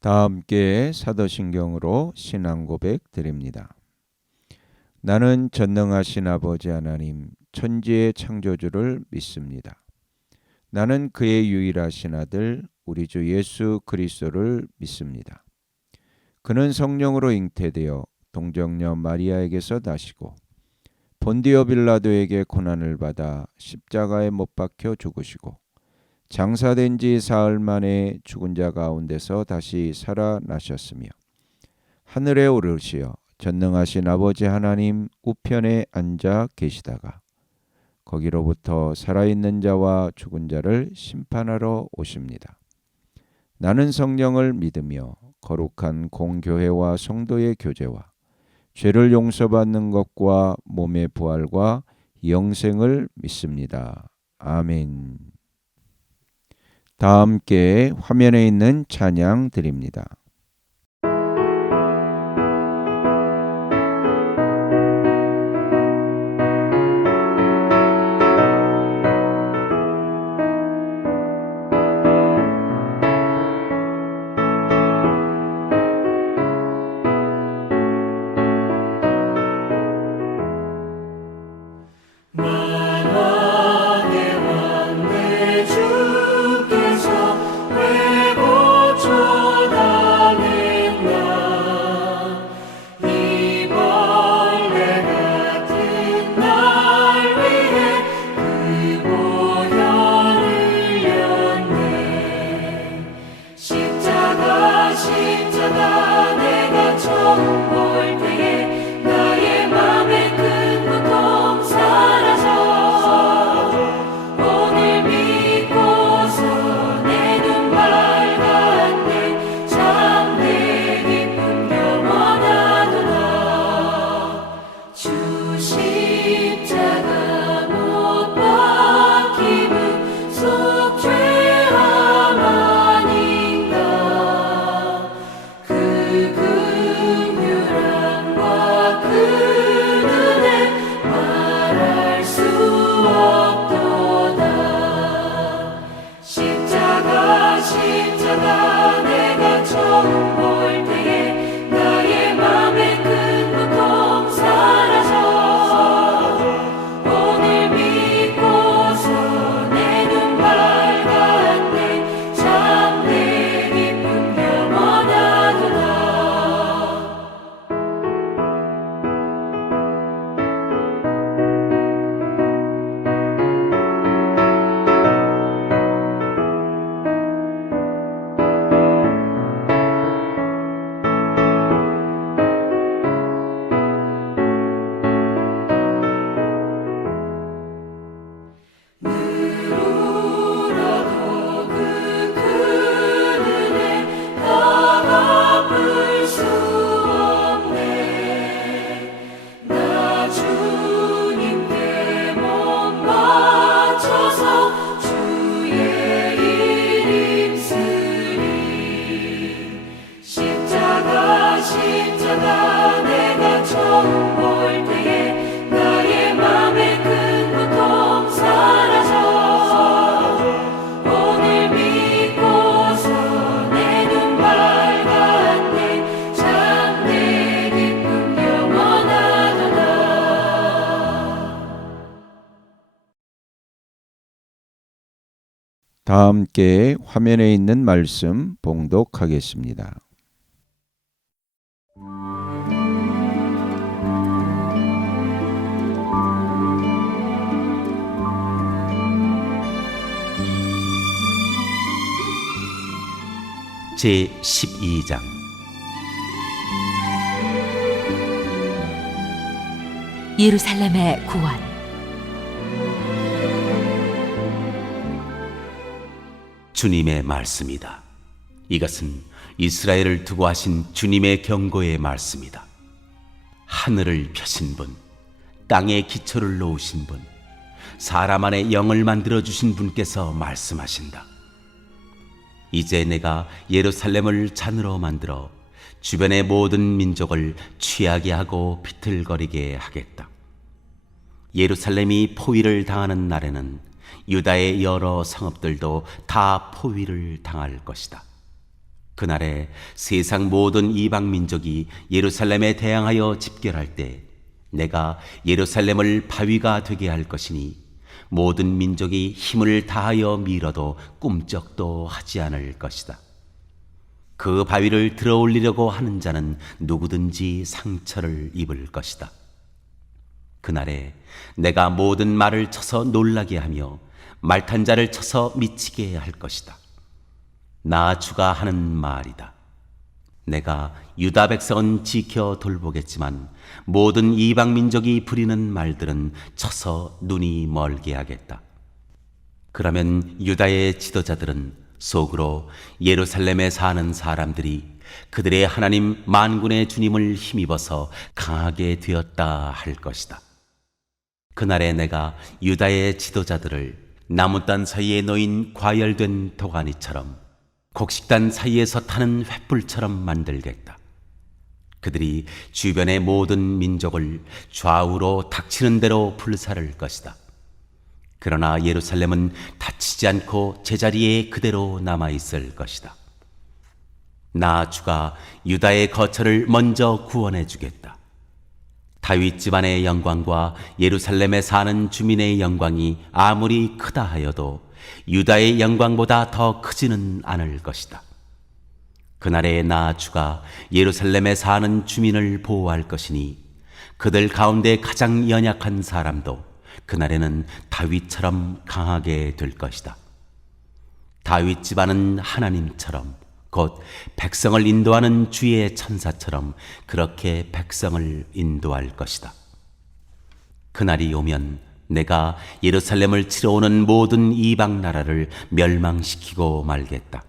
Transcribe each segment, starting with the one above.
다 함께 사도신경으로 신앙 고백 드립니다. 나는 전능하신 아버지 하나님 천지의 창조주를 믿습니다. 나는 그의 유일하신 아들 우리 주 예수 그리스도를 믿습니다. 그는 성령으로 잉태되어 동정녀 마리아에게서 나시고 본디오 빌라도에게 고난을 받아 십자가에 못 박혀 죽으시고 장사된 지 사흘 만에 죽은 자 가운데서 다시 살아나셨으며 하늘에 오르시어 전능하신 아버지 하나님 우편에 앉아 계시다가 거기로부터 살아있는 자와 죽은 자를 심판하러 오십니다. 나는 성령을 믿으며 거룩한 공교회와 성도의 교제와 죄를 용서받는 것과 몸의 부활과 영생을 믿습니다. 아멘. 다 함께 화면에 있는 찬양 드립니다. 다 함께 화면에 있는 말씀 봉독하겠습니다. 제12장 예루살렘의 구원. 주님의 말씀이다. 이것은 이스라엘을 두고 하신 주님의 경고의 말씀이다. 하늘을 펴신 분, 땅에 기초를 놓으신 분, 사람 안에 영을 만들어주신 분께서 말씀하신다. 이제 내가 예루살렘을 잔으로 만들어 주변의 모든 민족을 취하게 하고 비틀거리게 하겠다. 예루살렘이 포위를 당하는 날에는 유다의 여러 성읍들도 다 포위를 당할 것이다. 그날에 세상 모든 이방 민족이 예루살렘에 대항하여 집결할 때 내가 예루살렘을 바위가 되게 할 것이니 모든 민족이 힘을 다하여 밀어도 꿈쩍도 하지 않을 것이다. 그 바위를 들어올리려고 하는 자는 누구든지 상처를 입을 것이다. 그날에 내가 모든 말을 쳐서 놀라게 하며 말탄 자를 쳐서 미치게 할 것이다. 나 주가 하는 말이다. 내가 유다 백성은 지켜 돌보겠지만 모든 이방 민족이 부리는 말들은 쳐서 눈이 멀게 하겠다. 그러면 유다의 지도자들은 속으로 예루살렘에 사는 사람들이 그들의 하나님 만군의 주님을 힘입어서 강하게 되었다 할 것이다. 그날에 내가 유다의 지도자들을 나무단 사이에 놓인 과열된 도가니처럼 곡식단 사이에서 타는 횃불처럼 만들겠다. 그들이 주변의 모든 민족을 좌우로 닥치는 대로 불사를 것이다. 그러나 예루살렘은 다치지 않고 제자리에 그대로 남아있을 것이다. 나 주가 유다의 거처를 먼저 구원해 주겠다. 다윗 집안의 영광과 예루살렘에 사는 주민의 영광이 아무리 크다 하여도 유다의 영광보다 더 크지는 않을 것이다. 그날에 나 주가 예루살렘에 사는 주민을 보호할 것이니 그들 가운데 가장 연약한 사람도 그날에는 다윗처럼 강하게 될 것이다. 다윗 집안은 하나님처럼 곧 백성을 인도하는 주의 천사처럼 그렇게 백성을 인도할 것이다. 그날이 오면 내가 예루살렘을 치러 오는 모든 이방 나라를 멸망시키고 말겠다.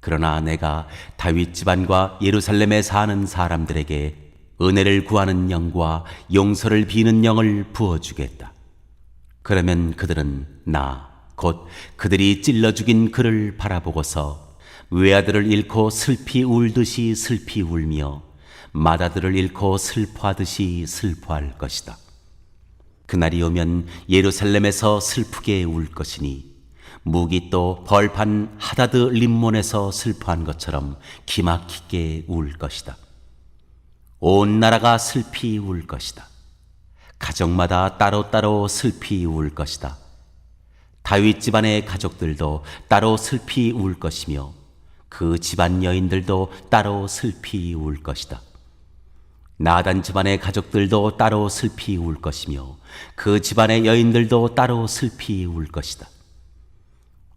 그러나 내가 다윗 집안과 예루살렘에 사는 사람들에게 은혜를 구하는 영과 용서를 비는 영을 부어주겠다. 그러면 그들은 곧 그들이 찔러 죽인 그를 바라보고서 외아들을 잃고 슬피 울듯이 슬피 울며 맏아들을 잃고 슬퍼하듯이 슬퍼할 것이다. 그날이 오면 예루살렘에서 슬프게 울 것이니 무기 또 벌판 하다드 림몬에서 슬퍼한 것처럼 기막히게 울 것이다. 온 나라가 슬피 울 것이다. 가정마다 따로따로 슬피 울 것이다. 다윗 집안의 가족들도 따로 슬피 울 것이며 그 집안 여인들도 따로 슬피 울 것이다. 나단 집안의 가족들도 따로 슬피 울 것이며 그 집안의 여인들도 따로 슬피 울 것이다.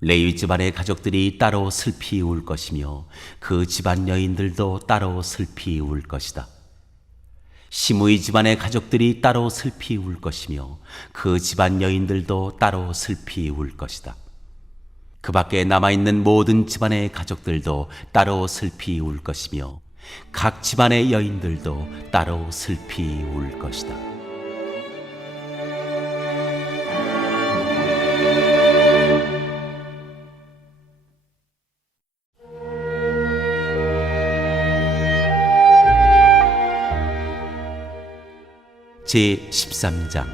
레위 집안의 가족들이 따로 슬피 울 것이며 그 집안 여인들도 따로 슬피 울 것이다. 시므이 집안의 가족들이 따로 슬피 울 것이며 그 집안 여인들도 따로 슬피 울 것이다. 그 밖에 남아있는 모든 집안의 가족들도 따로 슬피 울 것이며 각 집안의 여인들도 따로 슬피 울 것이다. 제13장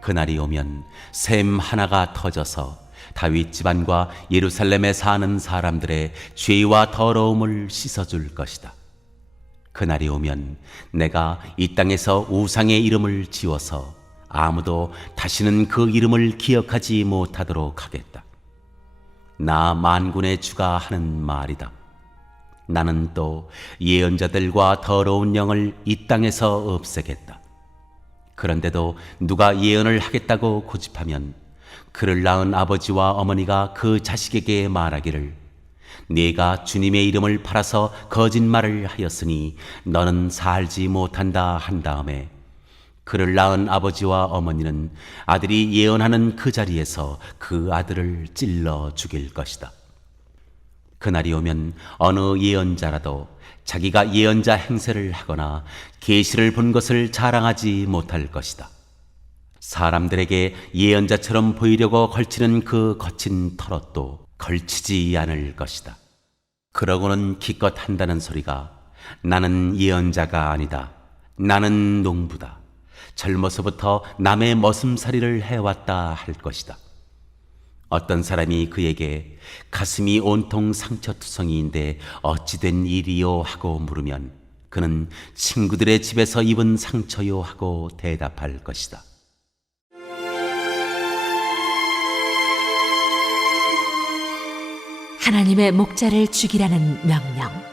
그날이 오면 샘 하나가 터져서 다윗 집안과 예루살렘에 사는 사람들의 죄와 더러움을 씻어줄 것이다. 그날이 오면 내가 이 땅에서 우상의 이름을 지워서 아무도 다시는 그 이름을 기억하지 못하도록 하겠다. 나 만군의 주가 하는 말이다. 나는 또 예언자들과 더러운 영을 이 땅에서 없애겠다. 그런데도 누가 예언을 하겠다고 고집하면 그를 낳은 아버지와 어머니가 그 자식에게 말하기를 네가 주님의 이름을 팔아서 거짓말을 하였으니 너는 살지 못한다 한 다음에 그를 낳은 아버지와 어머니는 아들이 예언하는 그 자리에서 그 아들을 찔러 죽일 것이다. 그날이 오면 어느 예언자라도 자기가 예언자 행세를 하거나 계시를 본 것을 자랑하지 못할 것이다. 사람들에게 예언자처럼 보이려고 걸치는 그 거친 털옷도 걸치지 않을 것이다. 그러고는 기껏 한다는 소리가 나는 예언자가 아니다. 나는 농부다. 젊어서부터 남의 머슴살이를 해왔다 할 것이다. 어떤 사람이 그에게 가슴이 온통 상처투성이인데 어찌 된 일이요 하고 물으면 그는 친구들의 집에서 입은 상처요 하고 대답할 것이다. 하나님의 목자를 죽이라는 명령.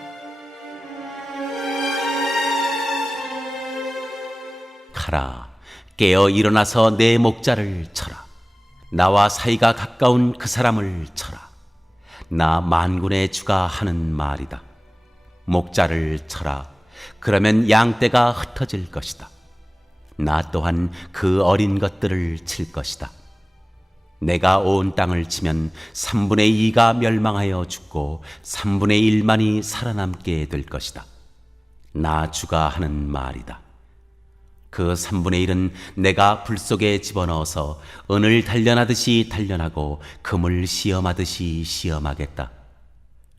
가라, 깨어 일어나서 내 목자를 쳐라. 나와 사이가 가까운 그 사람을 쳐라. 나 만군의 주가 하는 말이다. 목자를 쳐라. 그러면 양떼가 흩어질 것이다. 나 또한 그 어린 것들을 칠 것이다. 내가 온 땅을 치면 3분의 2가 멸망하여 죽고 3분의 1만이 살아남게 될 것이다. 나 주가 하는 말이다. 그 3분의 1은 내가 불 속에 집어넣어서 은을 단련하듯이 단련하고 금을 시험하듯이 시험하겠다.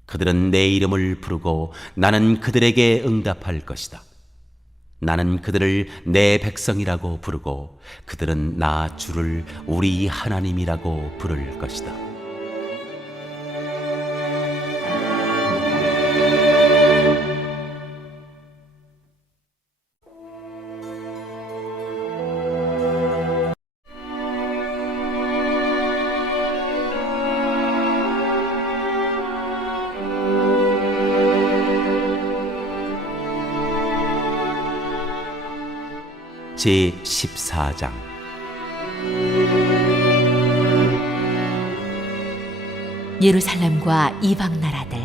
그들은 내 이름을 부르고 나는 그들에게 응답할 것이다. 나는 그들을 내 백성이라고 부르고 그들은 나 주를 우리 하나님이라고 부를 것이다. 제14장 예루살렘과 이방 나라들.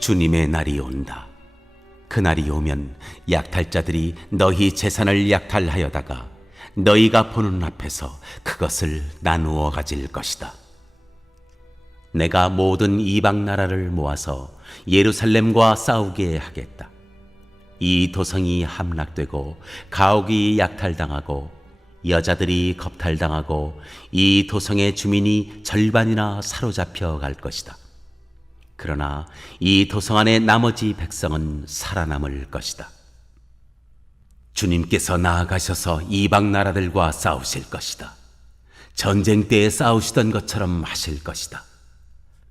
주님의 날이 온다. 그 날이 오면 약탈자들이 너희 재산을 약탈하여다가 너희가 보는 앞에서 그것을 나누어 가질 것이다. 내가 모든 이방 나라를 모아서 예루살렘과 싸우게 하겠다. 이 도성이 함락되고 가옥이 약탈당하고 여자들이 겁탈당하고 이 도성의 주민이 절반이나 사로잡혀 갈 것이다. 그러나 이 도성 안의 나머지 백성은 살아남을 것이다. 주님께서 나아가셔서 이방 나라들과 싸우실 것이다. 전쟁 때에 싸우시던 것처럼 하실 것이다.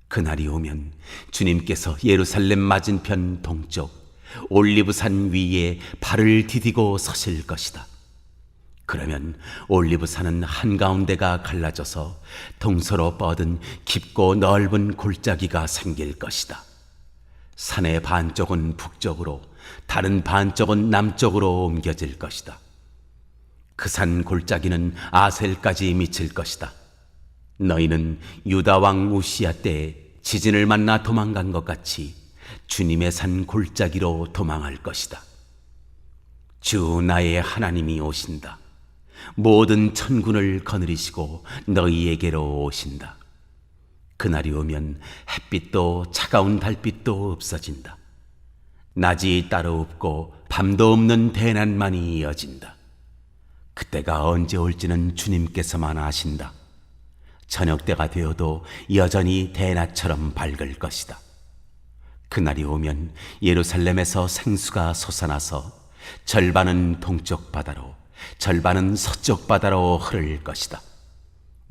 그날이 오면 주님께서 예루살렘 맞은편 동쪽 올리브산 위에 발을 디디고 서실 것이다. 그러면 올리브산은 한가운데가 갈라져서 동서로 뻗은 깊고 넓은 골짜기가 생길 것이다. 산의 반쪽은 북쪽으로 다른 반쪽은 남쪽으로 옮겨질 것이다. 그 산 골짜기는 아셀까지 미칠 것이다. 너희는 유다 왕 우시야 때에 지진을 만나 도망간 것 같이 주님의 산 골짜기로 도망할 것이다. 주 나의 하나님이 오신다. 모든 천군을 거느리시고 너희에게로 오신다. 그날이 오면 햇빛도 차가운 달빛도 없어진다. 낮이 따로 없고 밤도 없는 대난만이 이어진다. 그때가 언제 올지는 주님께서만 아신다. 저녁 때가 되어도 여전히 대낮처럼 밝을 것이다. 그날이 오면 예루살렘에서 생수가 솟아나서 절반은 동쪽 바다로 절반은 서쪽 바다로 흐를 것이다.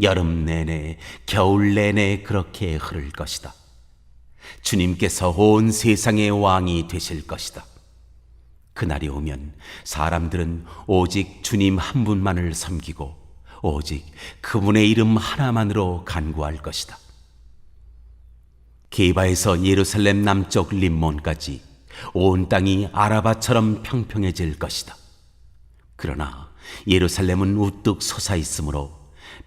여름 내내 겨울 내내 그렇게 흐를 것이다. 주님께서 온 세상의 왕이 되실 것이다. 그날이 오면 사람들은 오직 주님 한 분만을 섬기고 오직 그분의 이름 하나만으로 간구할 것이다. 게바에서 예루살렘 남쪽 림몬까지 온 땅이 아라바처럼 평평해질 것이다. 그러나 예루살렘은 우뚝 솟아 있으므로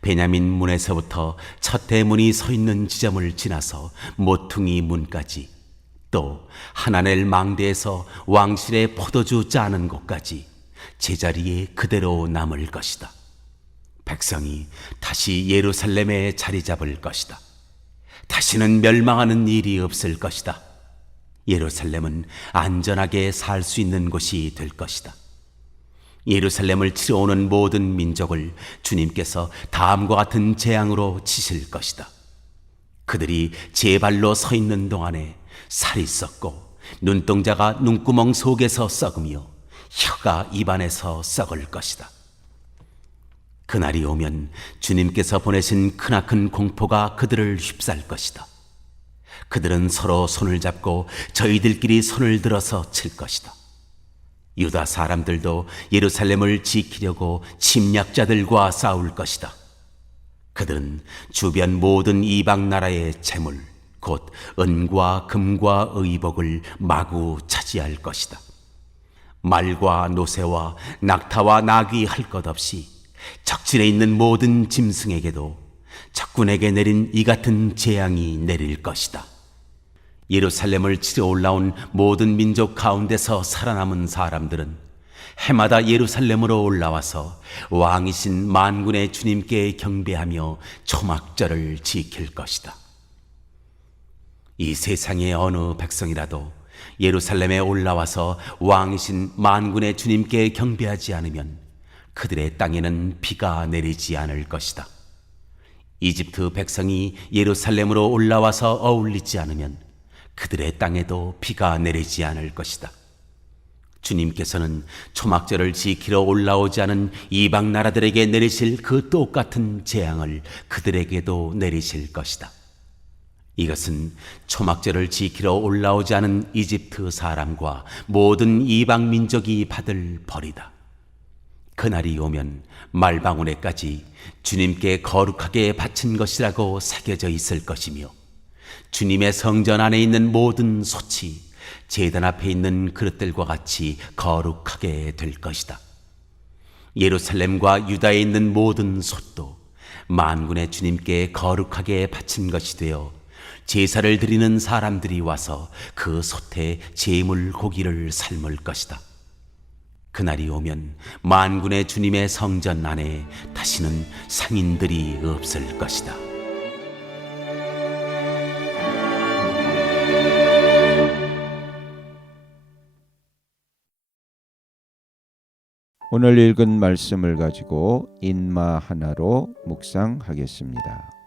베냐민 문에서부터 첫 대문이 서 있는 지점을 지나서 모퉁이 문까지 또 하나넬 망대에서 왕실의 포도주 짜는 곳까지 제자리에 그대로 남을 것이다. 백성이 다시 예루살렘에 자리 잡을 것이다. 다시는 멸망하는 일이 없을 것이다. 예루살렘은 안전하게 살 수 있는 곳이 될 것이다. 예루살렘을 치러 오는 모든 민족을 주님께서 다음과 같은 재앙으로 치실 것이다. 그들이 제 발로 서 있는 동안에 살이 썩고 눈동자가 눈구멍 속에서 썩으며 혀가 입안에서 썩을 것이다. 그날이 오면 주님께서 보내신 크나큰 공포가 그들을 휩쌀 것이다. 그들은 서로 손을 잡고 저희들끼리 손을 들어서 칠 것이다. 유다 사람들도 예루살렘을 지키려고 침략자들과 싸울 것이다. 그들은 주변 모든 이방 나라의 재물, 곧 은과 금과 의복을 마구 차지할 것이다. 말과 노새와 낙타와 나귀 할 것 없이 적진에 있는 모든 짐승에게도 적군에게 내린 이 같은 재앙이 내릴 것이다. 예루살렘을 치러 올라온 모든 민족 가운데서 살아남은 사람들은 해마다 예루살렘으로 올라와서 왕이신 만군의 주님께 경배하며 초막절을 지킬 것이다. 이 세상의 어느 백성이라도 예루살렘에 올라와서 왕이신 만군의 주님께 경배하지 않으면 그들의 땅에는 비가 내리지 않을 것이다. 이집트 백성이 예루살렘으로 올라와서 어울리지 않으면 그들의 땅에도 비가 내리지 않을 것이다. 주님께서는 초막절을 지키러 올라오지 않은 이방 나라들에게 내리실 그 똑같은 재앙을 그들에게도 내리실 것이다. 이것은 초막절을 지키러 올라오지 않은 이집트 사람과 모든 이방 민족이 받을 벌이다. 그날이 오면 말방울에까지 주님께 거룩하게 바친 것이라고 새겨져 있을 것이며 주님의 성전 안에 있는 모든 솥이 제단 앞에 있는 그릇들과 같이 거룩하게 될 것이다. 예루살렘과 유다에 있는 모든 솥도 만군의 주님께 거룩하게 바친 것이 되어 제사를 드리는 사람들이 와서 그 솥에 제물 고기를 삶을 것이다. 그날이 오면 만군의 주님의 성전 안에 다시는 상인들이 없을 것이다. 오늘 읽은 말씀을 가지고 인마 하나로 묵상하겠습니다.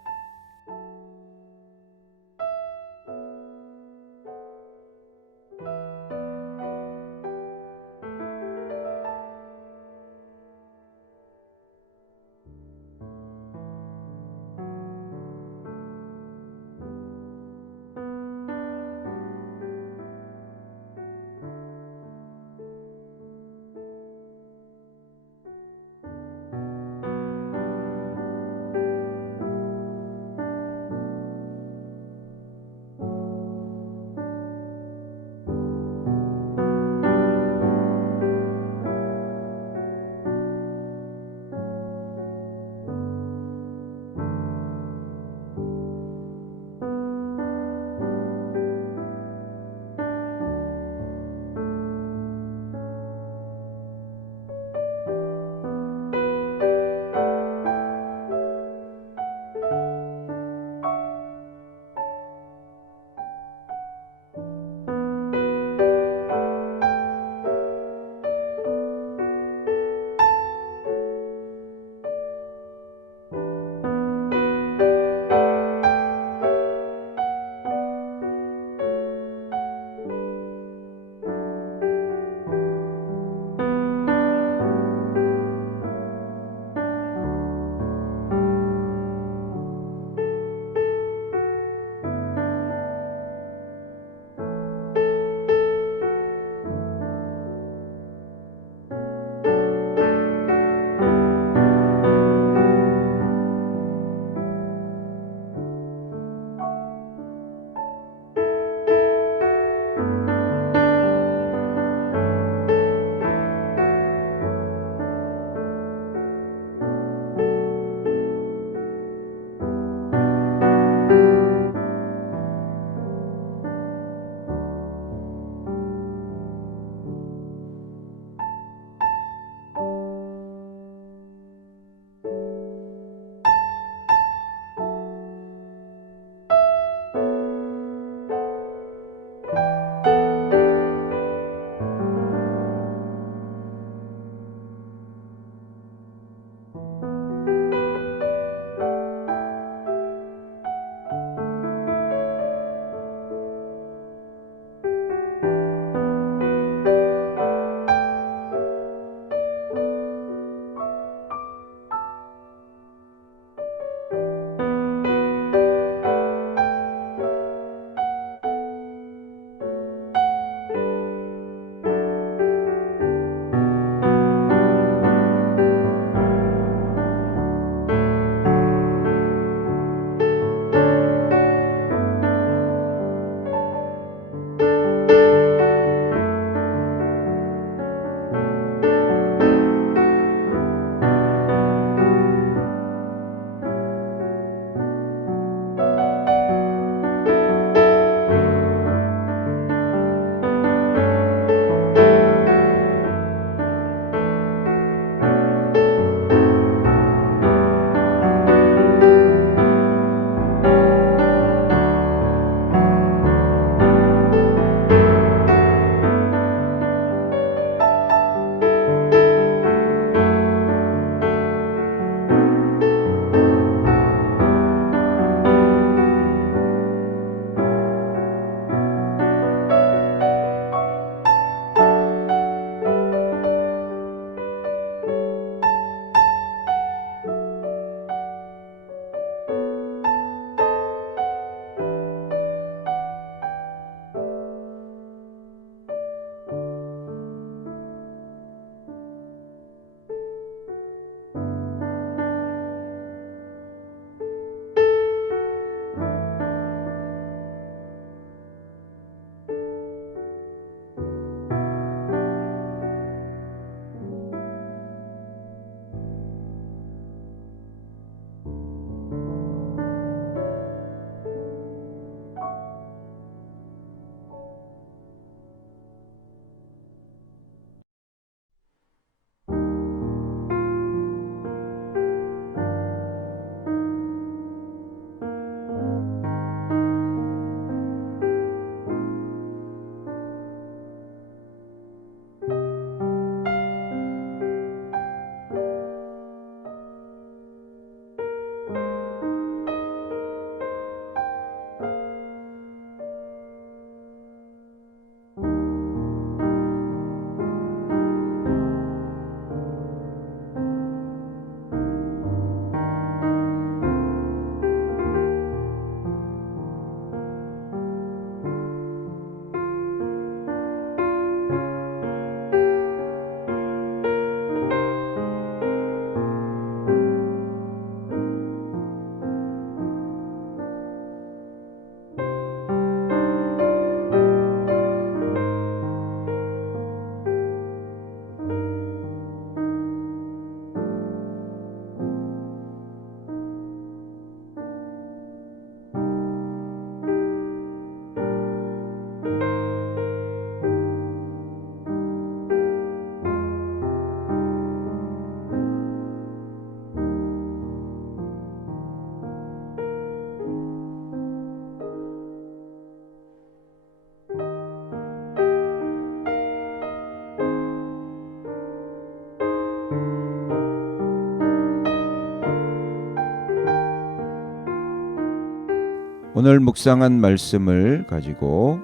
오늘 묵상한 말씀을 가지고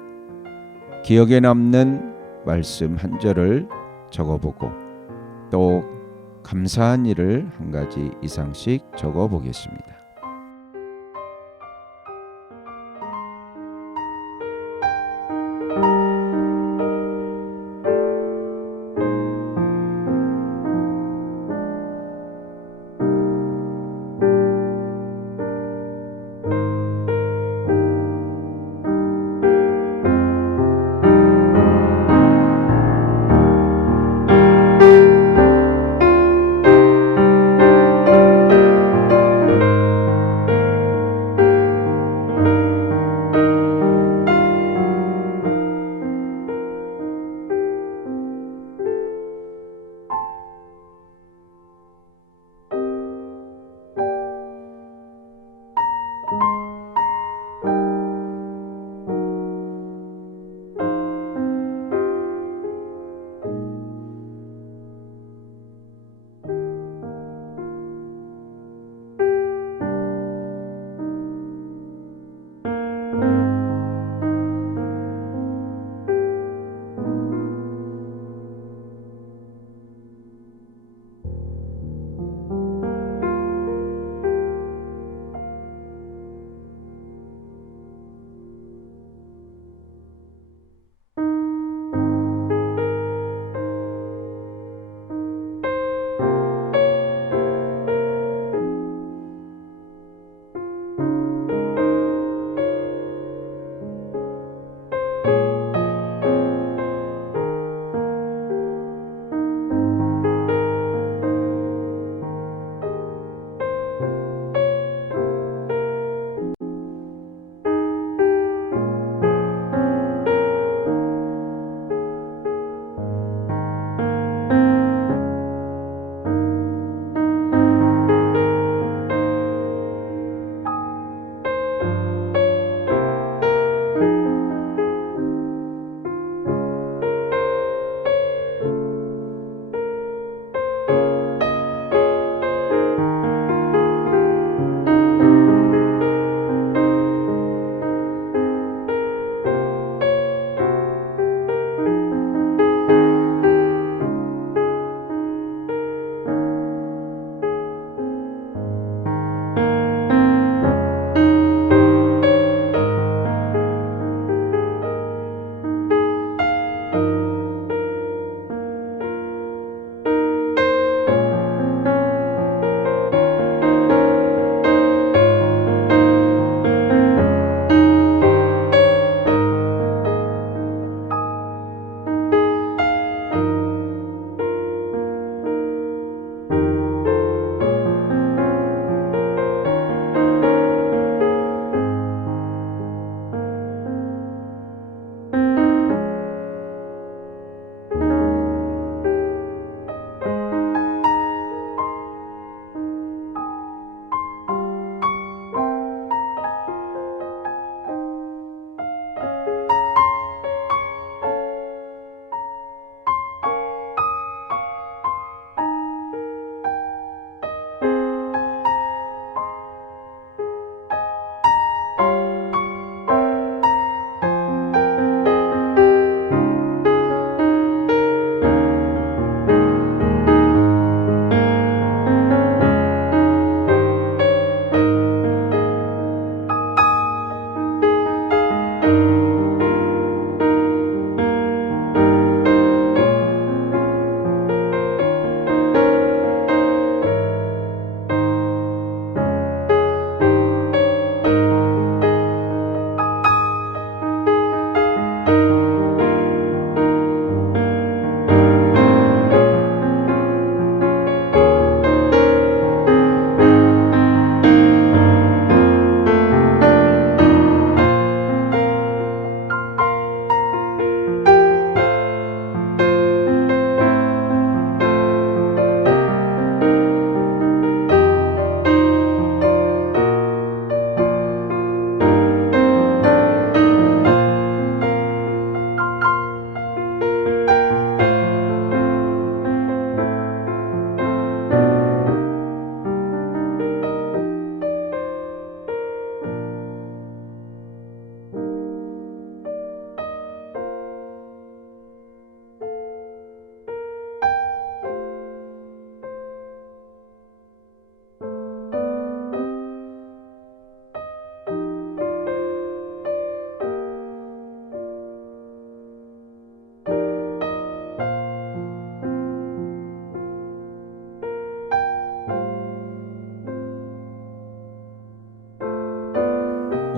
기억에 남는 말씀 한 절을 적어보고 또 감사한 일을 한 가지 이상씩 적어보겠습니다.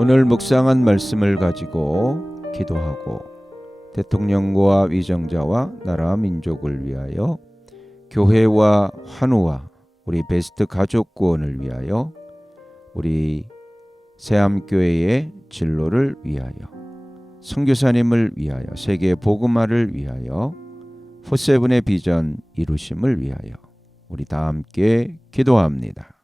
오늘 묵상한 말씀을 가지고 기도하고 대통령과 위정자와 나라 민족을 위하여 교회와 환우와 우리 베스트 가족 구원을 위하여 우리 새암교회의 진로를 위하여 선교사님을 위하여 세계 복음화를 위하여 포세븐의 비전 이루심을 위하여 우리 다 함께 기도합니다.